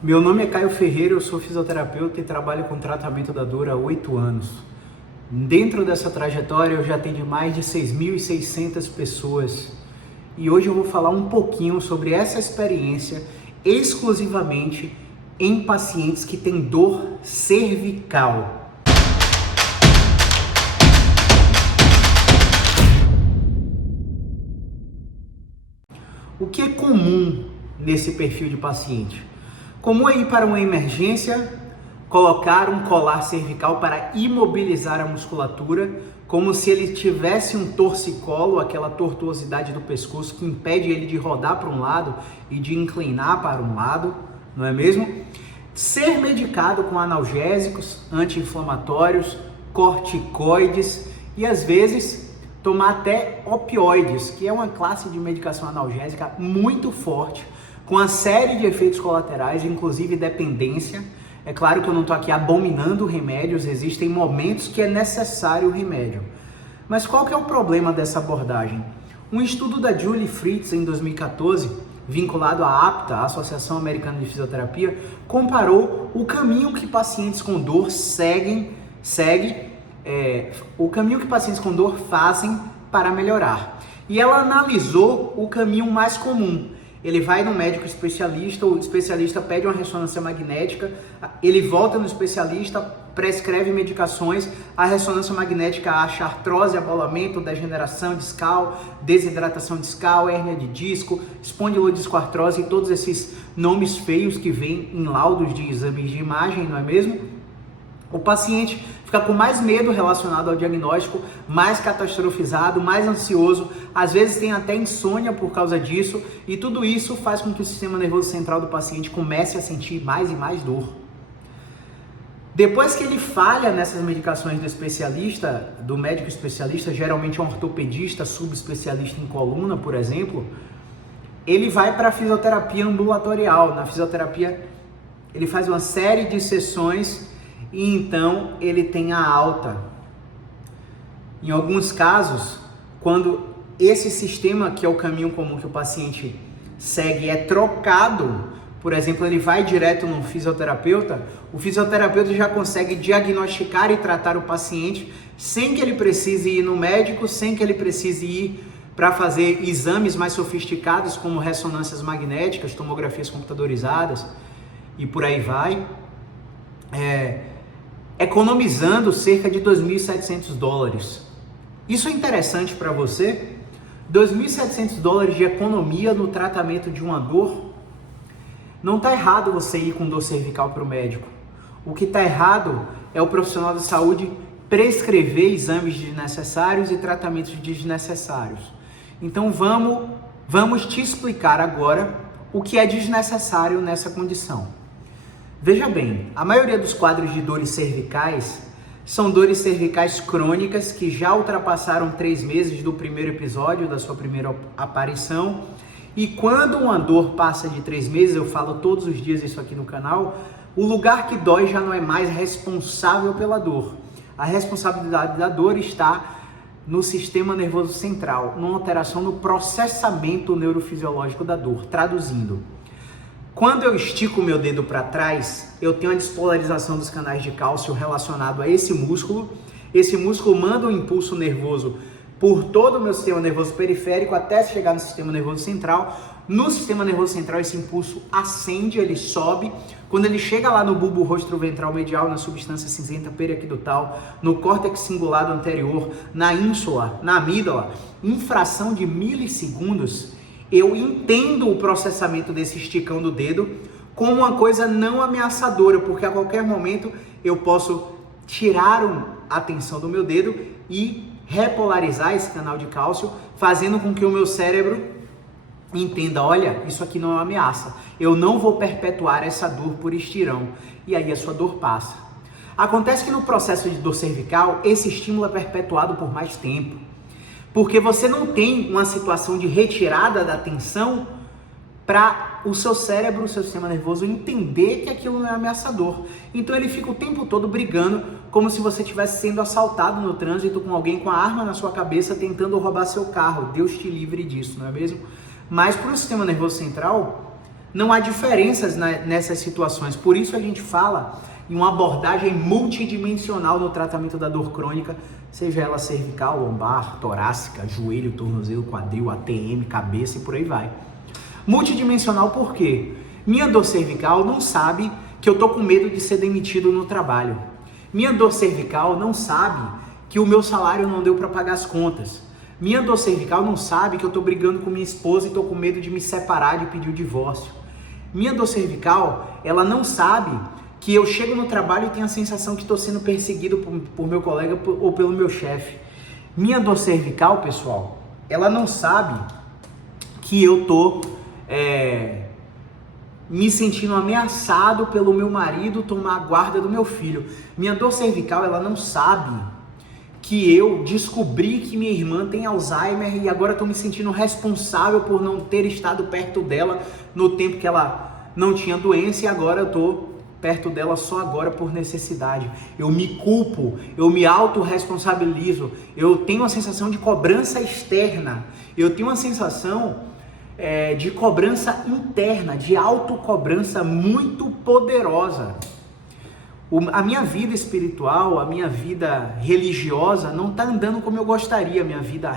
Meu nome é Caio Ferreira, eu sou fisioterapeuta e trabalho com tratamento da dor há 8 anos. Dentro dessa trajetória eu já atendi mais de 6.600 pessoas e hoje eu vou falar um pouquinho sobre essa experiência exclusivamente em pacientes que têm dor cervical. O que é comum nesse perfil de paciente? Comum é ir para uma emergência, colocar um colar cervical para imobilizar a musculatura, como se ele tivesse um torcicolo, aquela tortuosidade do pescoço que impede ele de rodar para um lado e de inclinar para um lado, não é mesmo? Ser medicado com analgésicos, anti-inflamatórios, corticoides e às vezes tomar até opioides, que é uma classe de medicação analgésica muito forte, com uma série de efeitos colaterais, inclusive dependência. É claro que eu não estou aqui abominando remédios, existem momentos que é necessário o remédio. Mas qual que é o problema dessa abordagem? Um estudo da Julie Fritz, em 2014, vinculado à APTA, a Associação Americana de Fisioterapia, comparou o caminho que pacientes com dor o caminho que pacientes com dor fazem para melhorar. E ela analisou o caminho mais comum. Ele vai no médico especialista, o especialista pede uma ressonância magnética, ele volta no especialista, prescreve medicações, a ressonância magnética acha artrose, abolamento, degeneração discal, desidratação discal, hérnia de disco, espondilodiscoartrose e todos esses nomes feios que vêm em laudos de exames de imagem, não é mesmo? O paciente fica com mais medo relacionado ao diagnóstico, mais catastrofizado, mais ansioso, às vezes tem até insônia por causa disso, e tudo isso faz com que o sistema nervoso central do paciente comece a sentir mais e mais dor. Depois que ele falha nessas medicações do especialista, do médico especialista, geralmente um ortopedista, subespecialista em coluna, por exemplo, ele vai para a fisioterapia ambulatorial. Na fisioterapia, ele faz uma série de sessões e então ele tem a alta. Em alguns casos, quando esse sistema, que é o caminho comum que o paciente segue, é trocado, por exemplo, ele vai direto no fisioterapeuta, o fisioterapeuta já consegue diagnosticar e tratar o paciente sem que ele precise ir no médico, sem que ele precise ir para fazer exames mais sofisticados como ressonâncias magnéticas, tomografias computadorizadas e por aí vai. Economizando cerca de $2.700. Isso é interessante para você? $2.700 de economia no tratamento de uma dor? Não está errado você ir com dor cervical para o médico. O que está errado é o profissional de saúde prescrever exames desnecessários e tratamentos desnecessários. Então vamos te explicar agora o que é desnecessário nessa condição. Veja bem, a maioria dos quadros de dores cervicais são dores cervicais crônicas que já ultrapassaram 3 meses do primeiro episódio, da sua primeira aparição. E quando uma dor passa de 3 meses, eu falo todos os dias isso aqui no canal, o lugar que dói já não é mais responsável pela dor. A responsabilidade da dor está no sistema nervoso central, numa alteração no processamento neurofisiológico da dor. Traduzindo, quando eu estico o meu dedo para trás, eu tenho a despolarização dos canais de cálcio relacionado a esse músculo. Esse músculo manda um impulso nervoso por todo o meu sistema nervoso periférico até chegar no sistema nervoso central. No sistema nervoso central, esse impulso ascende, ele sobe. Quando ele chega lá no bulbo rostroventral medial, na substância cinzenta periaquidutal, no córtex cingulado anterior, na ínsula, na amígdala, em fração de milissegundos, eu entendo o processamento desse esticão do dedo como uma coisa não ameaçadora, porque a qualquer momento eu posso tirar a tensão do meu dedo e repolarizar esse canal de cálcio, fazendo com que o meu cérebro entenda, olha, isso aqui não é uma ameaça, eu não vou perpetuar essa dor por estirão, e aí a sua dor passa. Acontece que no processo de dor cervical, esse estímulo é perpetuado por mais tempo, porque você não tem uma situação de retirada da tensão para o seu cérebro, o seu sistema nervoso entender que aquilo não é ameaçador. Então ele fica o tempo todo brigando, como se você estivesse sendo assaltado no trânsito com alguém com a arma na sua cabeça tentando roubar seu carro. Deus te livre disso, não é mesmo? Mas para o sistema nervoso central, Não há diferenças nessas situações. Por isso a gente fala em uma abordagem multidimensional no tratamento da dor crônica, seja ela cervical, lombar, torácica, joelho, tornozelo, quadril, ATM, cabeça e por aí vai. Multidimensional por quê? Minha dor cervical não sabe que eu tô com medo de ser demitido no trabalho. Minha dor cervical não sabe que o meu salário não deu para pagar as contas. Minha dor cervical não sabe que eu tô brigando com minha esposa e tô com medo de me separar, de pedir o divórcio. Minha dor cervical, ela não sabe que eu chego no trabalho e tenho a sensação que estou sendo perseguido por meu colega ou pelo meu chefe. Minha dor cervical, pessoal, ela não sabe que eu tô me sentindo ameaçado pelo meu marido tomar a guarda do meu filho. Minha dor cervical, ela não sabe que eu descobri que minha irmã tem Alzheimer e agora estou me sentindo responsável por não ter estado perto dela no tempo que ela não tinha doença e agora eu estou perto dela só agora por necessidade. Eu me culpo, eu me autorresponsabilizo, eu tenho uma sensação de cobrança externa, eu tenho uma sensação de cobrança interna, de autocobrança muito poderosa. A minha vida espiritual, a minha vida religiosa não está andando como eu gostaria, minha vida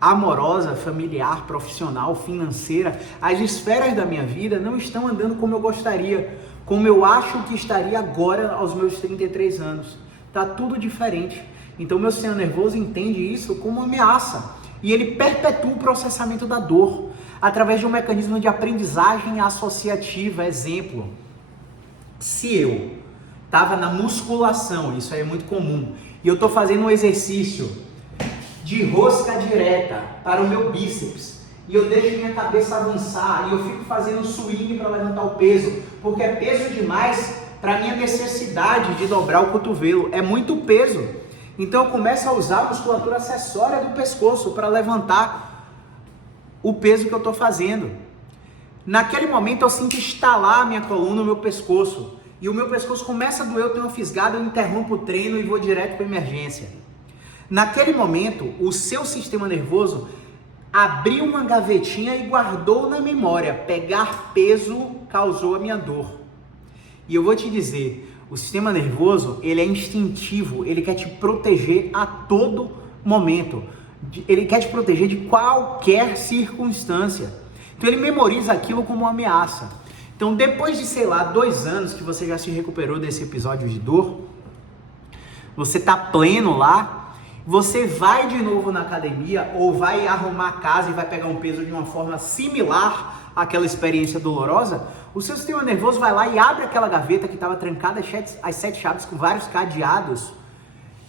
amorosa, familiar, profissional, financeira, as esferas da minha vida não estão andando como eu gostaria, como eu acho que estaria agora aos meus 33 anos. Tá tudo diferente. Então meu sistema nervoso entende isso como uma ameaça e ele perpetua o processamento da dor através de um mecanismo de aprendizagem associativa. Exemplo, se eu estava na musculação, isso aí é muito comum, e eu estou fazendo um exercício de rosca direta para o meu bíceps, e eu deixo minha cabeça avançar, e eu fico fazendo swing para levantar o peso, porque é peso demais para a minha necessidade de dobrar o cotovelo, é muito peso. Então eu começo a usar a musculatura acessória do pescoço para levantar o peso que eu estou fazendo. Naquele momento eu sinto estalar a minha coluna no meu pescoço, e o meu pescoço começa a doer, eu tenho uma fisgada, eu interrompo o treino e vou direto para a emergência. Naquele momento, o seu sistema nervoso abriu uma gavetinha e guardou na memória. Pegar peso causou a minha dor. E eu vou te dizer, o sistema nervoso, ele é instintivo, ele quer te proteger a todo momento. Ele quer te proteger de qualquer circunstância. Então ele memoriza aquilo como uma ameaça. Então depois de, 2 anos que você já se recuperou desse episódio de dor, você tá pleno lá, você vai de novo na academia ou vai arrumar a casa e vai pegar um peso de uma forma similar àquela experiência dolorosa, o seu sistema nervoso vai lá e abre aquela gaveta que estava trancada às 7 chaves com vários cadeados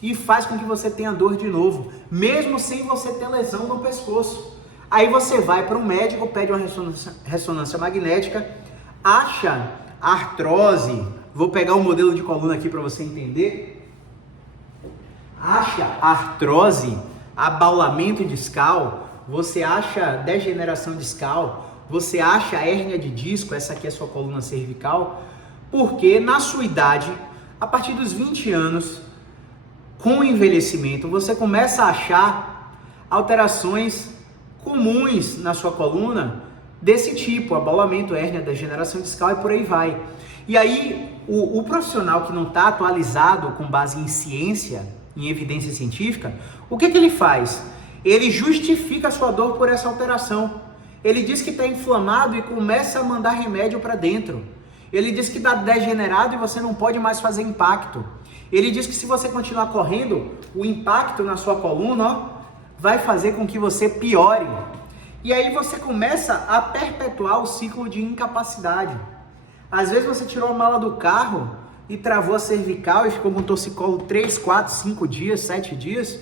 e faz com que você tenha dor de novo, mesmo sem você ter lesão no pescoço. Aí você vai para um médico, pede uma ressonância magnética, acha artrose, vou pegar um modelo de coluna aqui para você entender, acha artrose, abaulamento discal, você acha degeneração discal, você acha hérnia de disco, essa aqui é a sua coluna cervical, porque na sua idade, a partir dos 20 anos, com o envelhecimento, você começa a achar alterações comuns na sua coluna, desse tipo, abaulamento, hérnia, degeneração discal e por aí vai. E aí, o profissional que não está atualizado com base em ciência, em evidência científica, o que ele faz? Ele justifica a sua dor por essa alteração. Ele diz que está inflamado e começa a mandar remédio para dentro. Ele diz que está degenerado e você não pode mais fazer impacto. Ele diz que se você continuar correndo, o impacto na sua coluna vai fazer com que você piore. E aí você começa a perpetuar o ciclo de incapacidade. Às vezes você tirou a mala do carro e travou a cervical e ficou com torcicolo 3, 4, 5 dias, 7 dias,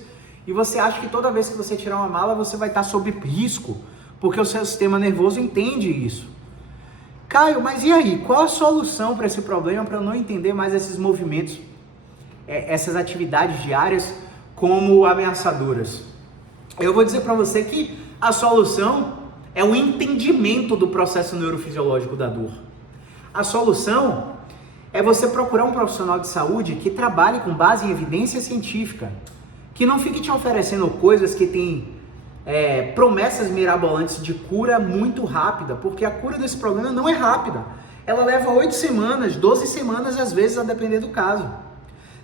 e você acha que toda vez que você tirar uma mala você vai estar sob risco, porque o seu sistema nervoso entende isso. Caio, mas e aí? Qual a solução para esse problema, para eu não entender mais esses movimentos, essas atividades diárias como ameaçadoras? Eu vou dizer para você que a solução é o entendimento do processo neurofisiológico da dor. A solução é você procurar um profissional de saúde que trabalhe com base em evidência científica, que não fique te oferecendo coisas que tem promessas mirabolantes de cura muito rápida, porque a cura desse problema não é rápida. Ela leva 8 semanas, 12 semanas às vezes, a depender do caso.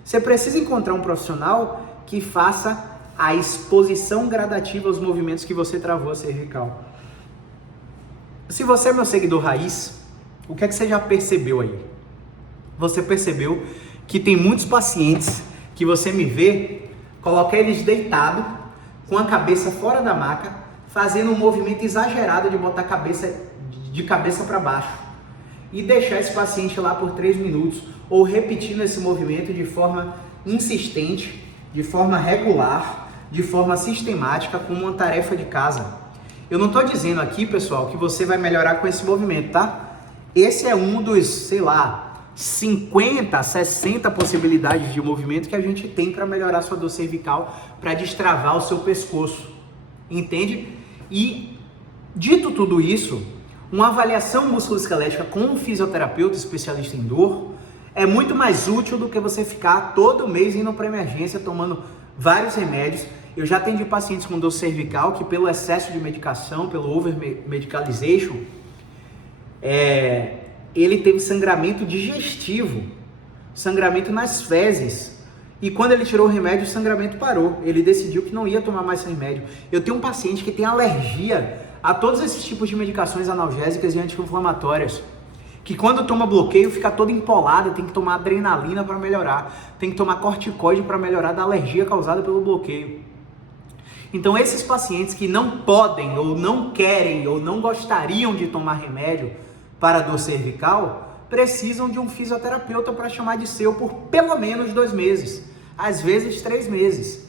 Você precisa encontrar um profissional que faça a exposição gradativa aos movimentos que você travou a cervical. Se você é meu seguidor raiz, o que é que você já percebeu aí? Você percebeu que tem muitos pacientes que você me vê, coloca eles deitados, com a cabeça fora da maca, fazendo um movimento exagerado de botar a cabeça de cabeça para baixo e deixar esse paciente lá por 3 minutos, ou repetindo esse movimento de forma insistente, de forma regular, de forma sistemática, como uma tarefa de casa. Eu não estou dizendo aqui, pessoal, que você vai melhorar com esse movimento, tá? Esse é um dos, sei lá, 50, 60 possibilidades de movimento que a gente tem para melhorar sua dor cervical, para destravar o seu pescoço, entende? E, dito tudo isso, uma avaliação musculoesquelética com um fisioterapeuta especialista em dor é muito mais útil do que você ficar todo mês indo para emergência tomando vários remédios. Eu já atendi pacientes com dor cervical que, pelo excesso de medicação, pelo over-medicalization, ele teve sangramento digestivo, sangramento nas fezes. E quando ele tirou o remédio, o sangramento parou. Ele decidiu que não ia tomar mais remédio. Eu tenho um paciente que tem alergia a todos esses tipos de medicações analgésicas e anti-inflamatórias, que quando toma bloqueio fica toda empolada, tem que tomar adrenalina para melhorar, tem que tomar corticoide para melhorar da alergia causada pelo bloqueio. Então esses pacientes que não podem, ou não querem, ou não gostariam de tomar remédio para dor cervical, precisam de um fisioterapeuta para chamar de seu por pelo menos 2 meses, às vezes 3 meses.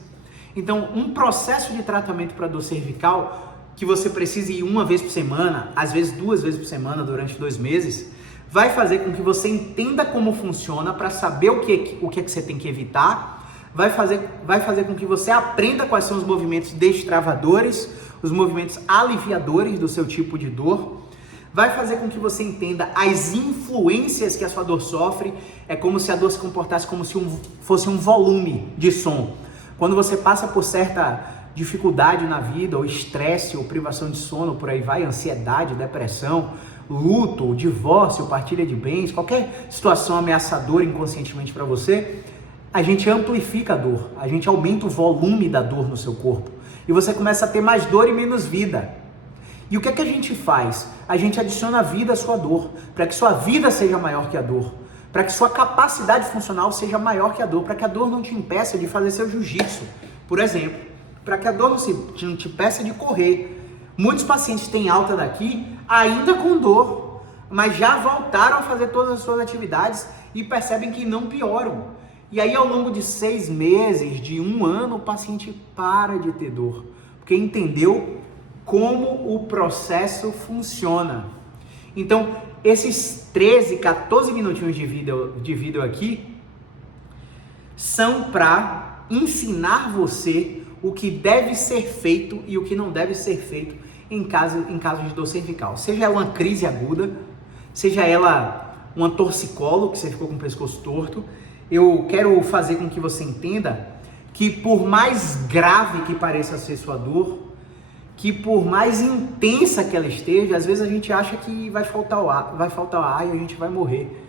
Então um processo de tratamento para dor cervical que você precisa ir 1 vez por semana, às vezes 2 vezes por semana durante 2 meses, vai fazer com que você entenda como funciona para saber o que é que você tem que evitar, vai fazer com que você aprenda quais são os movimentos destravadores, os movimentos aliviadores do seu tipo de dor, vai fazer com que você entenda as influências que a sua dor sofre. É como se a dor se comportasse como se fosse um volume de som. Quando você passa por certa dificuldade na vida, ou estresse, ou privação de sono, por aí vai, ansiedade, depressão, luto, divórcio, partilha de bens, qualquer situação ameaçadora inconscientemente para você, a gente amplifica a dor, a gente aumenta o volume da dor no seu corpo e você começa a ter mais dor e menos vida. E o que é que a gente faz? A gente adiciona vida à sua dor, para que sua vida seja maior que a dor, para que sua capacidade funcional seja maior que a dor, para que a dor não te impeça de fazer seu jiu-jitsu, por exemplo, para que a dor não te impeça de correr. Muitos pacientes têm alta daqui ainda com dor, mas já voltaram a fazer todas as suas atividades e percebem que não pioram. E aí, ao longo de 6 meses, de 1 ano, o paciente para de ter dor, porque entendeu como o processo funciona. Então, esses 13, 14 minutinhos de vídeo aqui são para ensinar você o que deve ser feito e o que não deve ser feito em caso de dor cervical. Seja ela uma crise aguda, seja ela uma torcicolo, que você ficou com o pescoço torto. Eu quero fazer com que você entenda que, por mais grave que pareça ser sua dor, que por mais intensa que ela esteja, às vezes a gente acha que vai faltar ar e a gente vai morrer.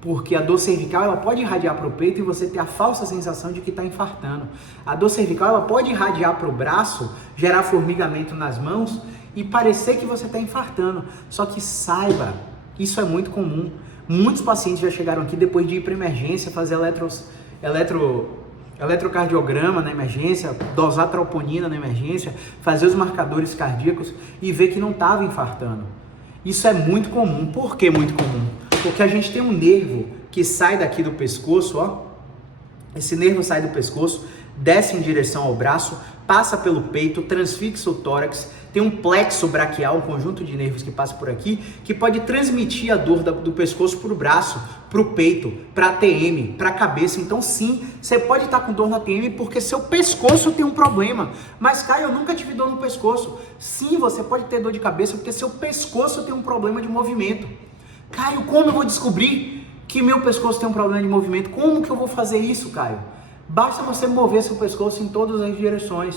Porque a dor cervical, ela pode irradiar para o peito e você ter a falsa sensação de que está infartando. A dor cervical, ela pode irradiar para o braço, gerar formigamento nas mãos e parecer que você está infartando. Só que saiba, isso é muito comum. Muitos pacientes já chegaram aqui depois de ir para emergência, fazer eletrocardiograma na emergência, dosar troponina na emergência, fazer os marcadores cardíacos e ver que não estava infartando. Isso é muito comum. Por que muito comum? Porque a gente tem um nervo que sai daqui do pescoço, ó. Esse nervo sai do pescoço, desce em direção ao braço, passa pelo peito, transfixa o tórax, tem um plexo braquial, um conjunto de nervos que passa por aqui, que pode transmitir a dor do pescoço para o braço, para o peito, para a TM, para a cabeça. Então sim, você pode estar com dor na TM porque seu pescoço tem um problema. Mas Caio, eu nunca tive dor no pescoço. Sim, você pode ter dor de cabeça porque seu pescoço tem um problema de movimento. Caio, como eu vou descobrir que meu pescoço tem um problema de movimento? Como que eu vou fazer isso, Caio? Basta você mover seu pescoço em todas as direções.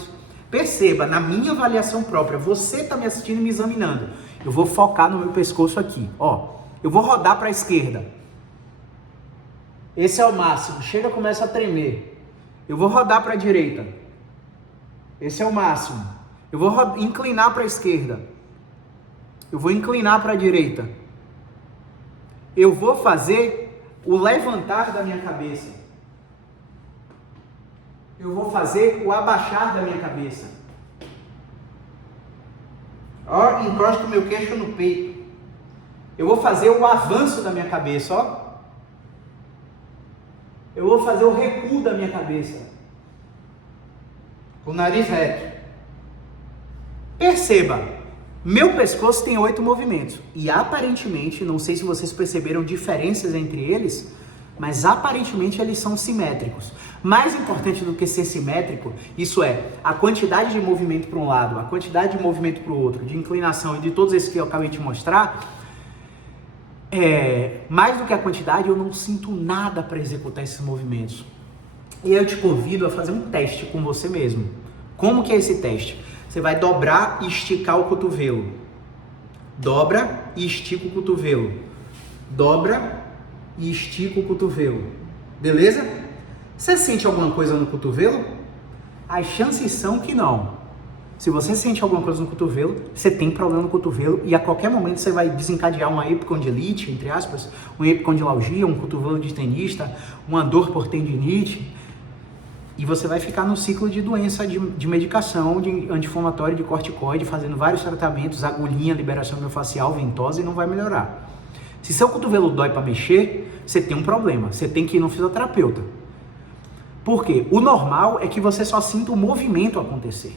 Perceba, na minha avaliação própria, você está me assistindo e me examinando. Eu vou focar no meu pescoço aqui, ó. Eu vou rodar para a esquerda. Esse é o máximo. Chega, começa a tremer. Eu vou rodar para a direita. Esse é o máximo. Eu vou inclinar para a esquerda. Eu vou inclinar para a direita. Eu vou fazer o levantar da minha cabeça. Eu vou fazer o abaixar da minha cabeça. Ó, encosto o meu queixo no peito. Eu vou fazer o avanço da minha cabeça, ó. Eu vou fazer o recuo da minha cabeça. O nariz reto. Perceba, meu pescoço tem 8 movimentos. E aparentemente, não sei se vocês perceberam diferenças entre eles, mas aparentemente eles são simétricos. Mais importante do que ser simétrico, isso é, a quantidade de movimento para um lado, a quantidade de movimento para o outro, de inclinação e de todos esses que eu acabei de mostrar, mais do que a quantidade, eu não sinto nada para executar esses movimentos. E eu te convido a fazer um teste com você mesmo. Como que é esse teste? Você vai dobrar e esticar o cotovelo. Dobra e estica o cotovelo. Dobra e estica o cotovelo. Beleza? Você sente alguma coisa no cotovelo? As chances são que não. Se você sente alguma coisa no cotovelo, você tem problema no cotovelo e a qualquer momento você vai desencadear uma epicondilite, entre aspas, uma epicondilalgia, um cotovelo de tenista, uma dor por tendinite, e você vai ficar no ciclo de doença de medicação, de anti-inflamatório, de corticoide, fazendo vários tratamentos, agulhinha, liberação miofascial, ventosa, e não vai melhorar. Se seu cotovelo dói para mexer, você tem um problema, você tem que ir no fisioterapeuta. Por quê? O normal é que você só sinta o movimento acontecer.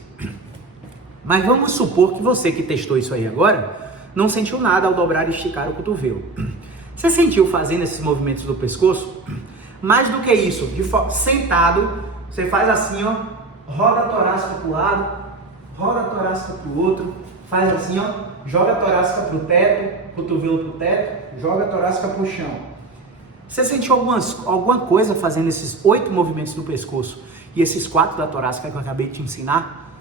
Mas vamos supor que você que testou isso aí agora, não sentiu nada ao dobrar e esticar o cotovelo. Você sentiu fazendo esses movimentos do pescoço? Mais do que isso, sentado, você faz assim, ó, roda a torácica para o lado, roda a torácica para o outro, faz assim, ó, joga a torácica para o teto, cotovelo para o teto, joga a torácica para o chão. Você sentiu alguma coisa fazendo esses 8 movimentos do pescoço e esses 4 da torácica que eu acabei de te ensinar?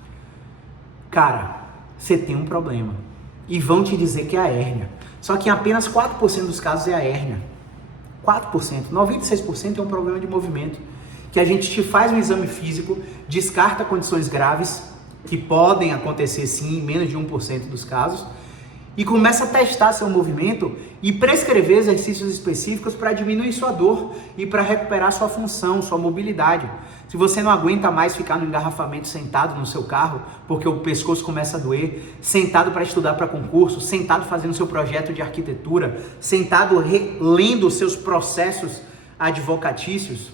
Cara, você tem um problema. E vão te dizer que é a hérnia. Só que em apenas 4% dos casos é a hérnia. 4%. 96% é um problema de movimento. Que a gente te faz um exame físico, descarta condições graves, que podem acontecer sim em menos de 1% dos casos, e começa a testar seu movimento e prescrever exercícios específicos para diminuir sua dor e para recuperar sua função, sua mobilidade. Se você não aguenta mais ficar no engarrafamento sentado no seu carro, porque o pescoço começa a doer, sentado para estudar para concurso, sentado fazendo seu projeto de arquitetura, sentado lendo os seus processos advocatícios,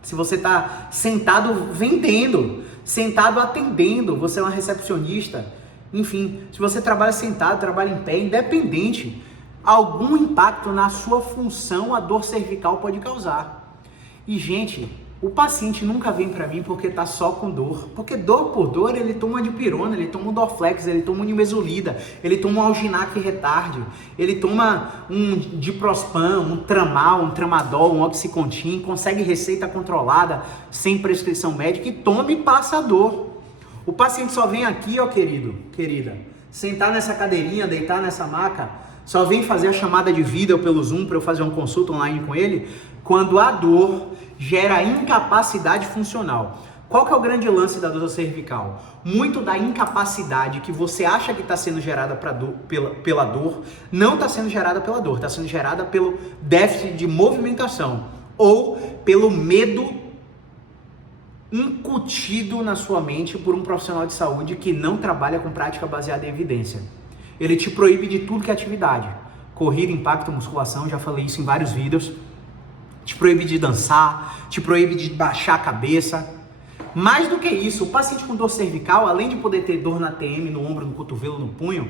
se você está sentado vendendo, sentado atendendo, você é uma recepcionista, enfim, se você trabalha sentado, trabalha em pé, independente, algum impacto na sua função a dor cervical pode causar. E, gente, o paciente nunca vem para mim porque tá só com dor. Porque dor por dor, ele toma dipirona, ele toma um Dorflex, ele toma um nimesulida, ele toma um Alginac retarde, ele toma um diprospan, um tramal, um tramadol, um oxycontin, consegue receita controlada, sem prescrição médica e toma e passa a dor. O paciente só vem aqui, ó querido, querida, sentar nessa cadeirinha, deitar nessa maca, só vem fazer a chamada de vídeo pelo Zoom para eu fazer uma consulta online com ele, quando a dor gera incapacidade funcional. Qual que é o grande lance da dor cervical? Muito da incapacidade que você acha que está sendo gerada pela dor, não está sendo gerada pela dor, está sendo gerada pelo déficit de movimentação ou pelo medo incutido na sua mente por um profissional de saúde que não trabalha com prática baseada em evidência. Ele te proíbe de tudo que é atividade. Corrida, impacto, musculação, já falei isso em vários vídeos. Te proíbe de dançar, te proíbe de baixar a cabeça. Mais do que isso, o paciente com dor cervical, além de poder ter dor na TM, no ombro, no cotovelo, no punho,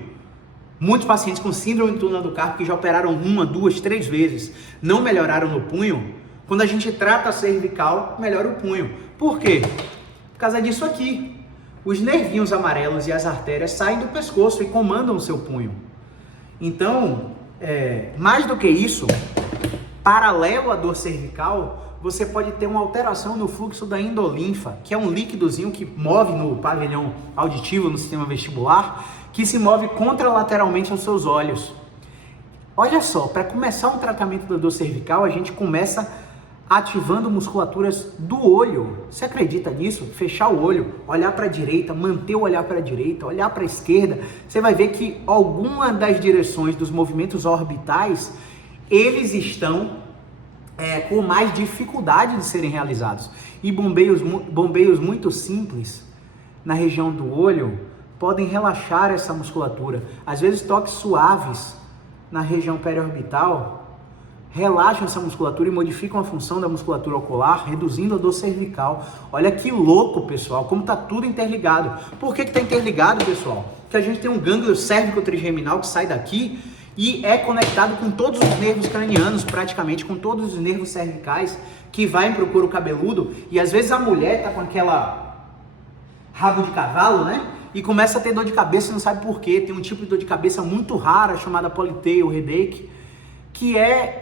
muitos pacientes com síndrome de túnel do carpo que já operaram 1, 2, 3 vezes, não melhoraram no punho. Quando a gente trata a cervical, melhora o punho. Por quê? Por causa disso aqui. Os nervinhos amarelos e as artérias saem do pescoço e comandam o seu punho. Então, mais do que isso, paralelo à dor cervical, você pode ter uma alteração no fluxo da endolinfa, que é um líquidozinho que move no pavilhão auditivo, no sistema vestibular, que se move contralateralmente aos seus olhos. Olha só, para começar um tratamento da dor cervical, a gente começa ativando musculaturas do olho. Você acredita nisso? Fechar o olho, olhar para a direita, manter o olhar para a direita, olhar para a esquerda. Você vai ver que alguma das direções dos movimentos orbitais, eles estão com mais dificuldade de serem realizados. E bombeios muito simples na região do olho podem relaxar essa musculatura. Às vezes toques suaves na região periorbital relaxam essa musculatura e modificam a função da musculatura ocular, reduzindo a dor cervical. Olha que louco, pessoal, como está tudo interligado. Por que está interligado, pessoal? Porque a gente tem um gânglio cérvico-trigeminal que sai daqui e é conectado com todos os nervos cranianos, praticamente, com todos os nervos cervicais que vai para o couro cabeludo. E às vezes a mulher está com aquela rabo de cavalo, né? E começa a ter dor de cabeça e não sabe por quê. Tem um tipo de dor de cabeça muito rara, chamada polytail headache, que é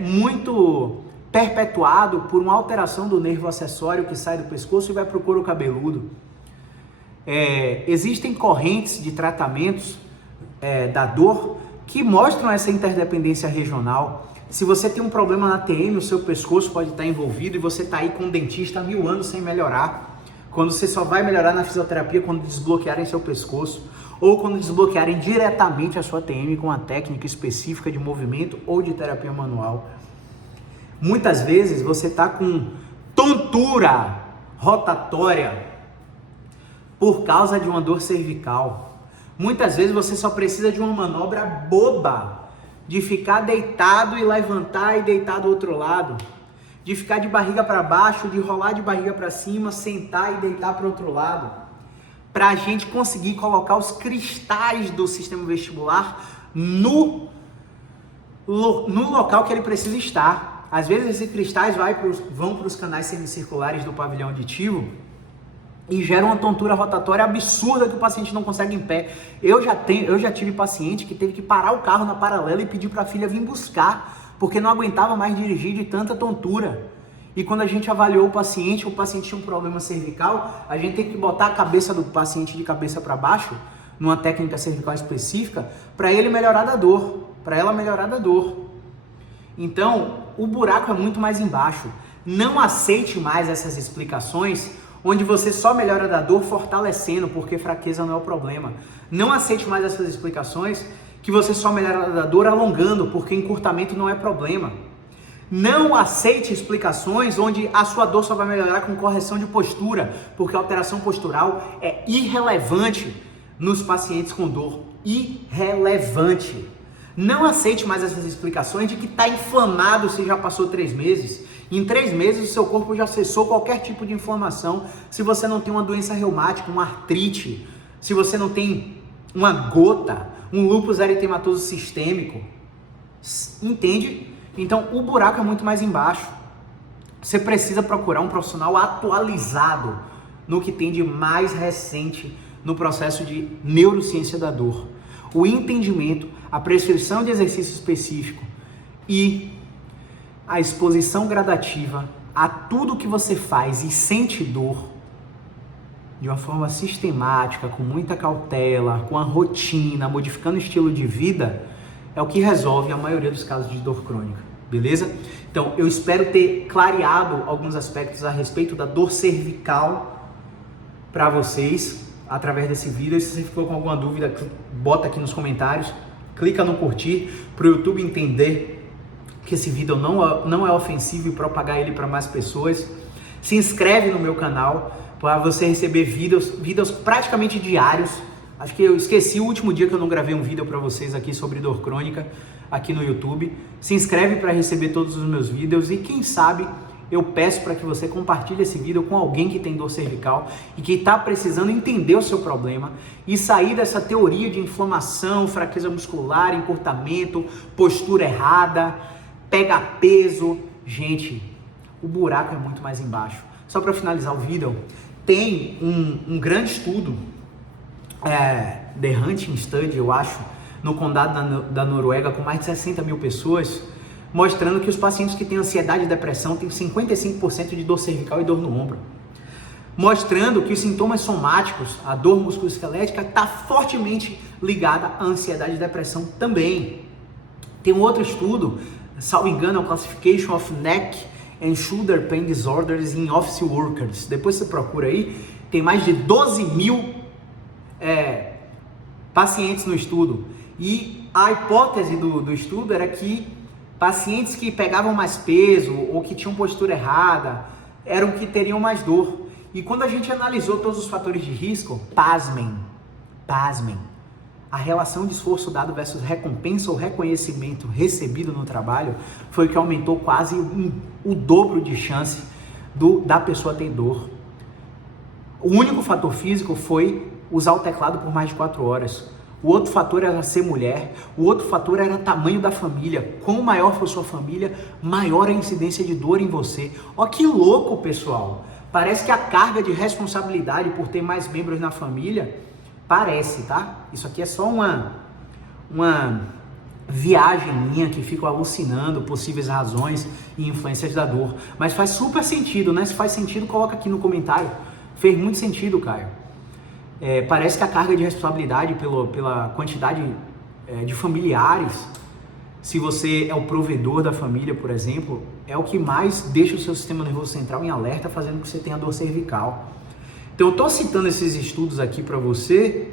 muito perpetuado por uma alteração do nervo acessório que sai do pescoço e vai para o couro cabeludo. Existem correntes de tratamentos da dor que mostram essa interdependência regional. Se você tem um problema na TM, o seu pescoço pode estar envolvido e você está aí com um dentista há 1000 anos sem melhorar. Quando você só vai melhorar na fisioterapia quando desbloquearem seu pescoço, ou quando desbloquearem diretamente a sua TM com uma técnica específica de movimento ou de terapia manual. Muitas vezes você está com tontura rotatória por causa de uma dor cervical. Muitas vezes você só precisa de uma manobra boba, de ficar deitado e levantar e deitar do outro lado, de ficar de barriga para baixo, de rolar de barriga para cima, sentar e deitar para o outro lado, para a gente conseguir colocar os cristais do sistema vestibular no local que ele precisa estar. Às vezes esses cristais vão para os canais semicirculares do pavilhão auditivo e geram uma tontura rotatória absurda que o paciente não consegue em pé. Eu já tive paciente que teve que parar o carro na paralela e pedir para a filha vir buscar, porque não aguentava mais dirigir de tanta tontura. E quando a gente avaliou o paciente tinha um problema cervical, a gente tem que botar a cabeça do paciente de cabeça para baixo, numa técnica cervical específica, para ele melhorar da dor, para ela melhorar da dor. Então, o buraco é muito mais embaixo. Não aceite mais essas explicações onde você só melhora da dor fortalecendo, porque fraqueza não é o problema. Não aceite mais essas explicações que você só melhora da dor alongando, porque encurtamento não é problema. Não aceite explicações onde a sua dor só vai melhorar com correção de postura, porque a alteração postural é irrelevante nos pacientes com dor. Irrelevante. Não aceite mais essas explicações de que está inflamado se já passou 3 meses. Em 3 meses o seu corpo já cessou qualquer tipo de inflamação. Se você não tem uma doença reumática, uma artrite, se você não tem uma gota, um lúpus eritematoso sistêmico, entende? Então o buraco é muito mais embaixo. Você precisa procurar um profissional atualizado no que tem de mais recente no processo de neurociência da dor. O entendimento, a prescrição de exercício específico e a exposição gradativa a tudo que você faz e sente dor de uma forma sistemática, com muita cautela, com a rotina, modificando o estilo de vida, é o que resolve a maioria dos casos de dor crônica, beleza? Então, eu espero ter clareado alguns aspectos a respeito da dor cervical para vocês através desse vídeo. E se você ficou com alguma dúvida, bota aqui nos comentários, clica no curtir para o YouTube entender que esse vídeo não é ofensivo e propagar ele para mais pessoas. Se inscreve no meu canal para você receber vídeos praticamente diários. Acho que eu esqueci o último dia que eu não gravei um vídeo para vocês aqui sobre dor crônica aqui no YouTube. Se inscreve para receber todos os meus vídeos e quem sabe eu peço para que você compartilhe esse vídeo com alguém que tem dor cervical e que está precisando entender o seu problema e sair dessa teoria de inflamação, fraqueza muscular, encurtamento, postura errada, pega peso. Gente, o buraco é muito mais embaixo. Só para finalizar o vídeo, tem um grande estudo, The Hunting Study, eu acho, no condado da Noruega, com mais de 60 mil pessoas, mostrando que os pacientes que têm ansiedade e depressão têm 55% de dor cervical e dor no ombro. Mostrando que os sintomas somáticos, a dor musculoesquelética, está fortemente ligada à ansiedade e depressão também. Tem um outro estudo, salvo engano, é o Classification of Neck and Shoulder Pain Disorders in Office Workers. Depois você procura aí, tem mais de 12 mil pacientes no estudo. E a hipótese do estudo era que pacientes que pegavam mais peso ou que tinham postura errada eram que teriam mais dor. E quando a gente analisou todos os fatores de risco, pasmem, a relação de esforço dado versus recompensa ou reconhecimento recebido no trabalho foi o que aumentou quase o dobro de chance da pessoa ter dor. O único fator físico foi usar o teclado por mais de 4 horas. O outro fator era ser mulher, o outro fator era o tamanho da família. Quanto maior for sua família, maior a incidência de dor em você. Ó, que louco, pessoal! Parece que a carga de responsabilidade por ter mais membros na família, parece, tá? Isso aqui é só uma viagem minha que fico alucinando possíveis razões e influências da dor. Mas faz super sentido, né? Se faz sentido, coloca aqui no comentário. Fez muito sentido, Caio. Parece que a carga de responsabilidade pela quantidade de familiares, se você é o provedor da família, por exemplo, é o que mais deixa o seu sistema nervoso central em alerta, fazendo com que você tenha dor cervical. Então eu estou citando esses estudos aqui para vocês,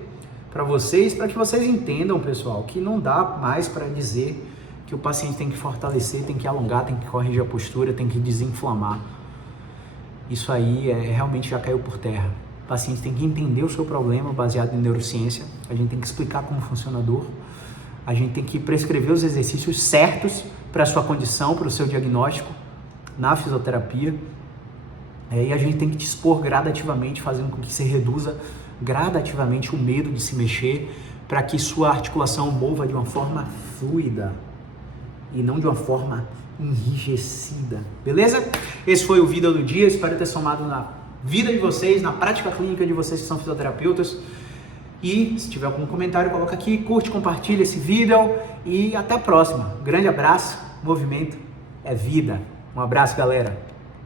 para que vocês entendam, pessoal, que não dá mais para dizer que o paciente tem que fortalecer, tem que alongar, tem que corrigir a postura, tem que desinflamar. Isso aí realmente já caiu por terra. O paciente tem que entender o seu problema baseado em neurociência, a gente tem que explicar como funciona a dor, a gente tem que prescrever os exercícios certos para a sua condição, para o seu diagnóstico na fisioterapia, e a gente tem que te expor gradativamente, fazendo com que você reduza gradativamente o medo de se mexer, para que sua articulação mova de uma forma fluida e não de uma forma enrijecida, beleza? Esse foi o Vida do Dia, espero ter somado na vida de vocês, na prática clínica de vocês que são fisioterapeutas. E se tiver algum comentário, coloca aqui, curte, compartilha esse vídeo e até a próxima. Grande abraço, movimento é vida. Um abraço, galera.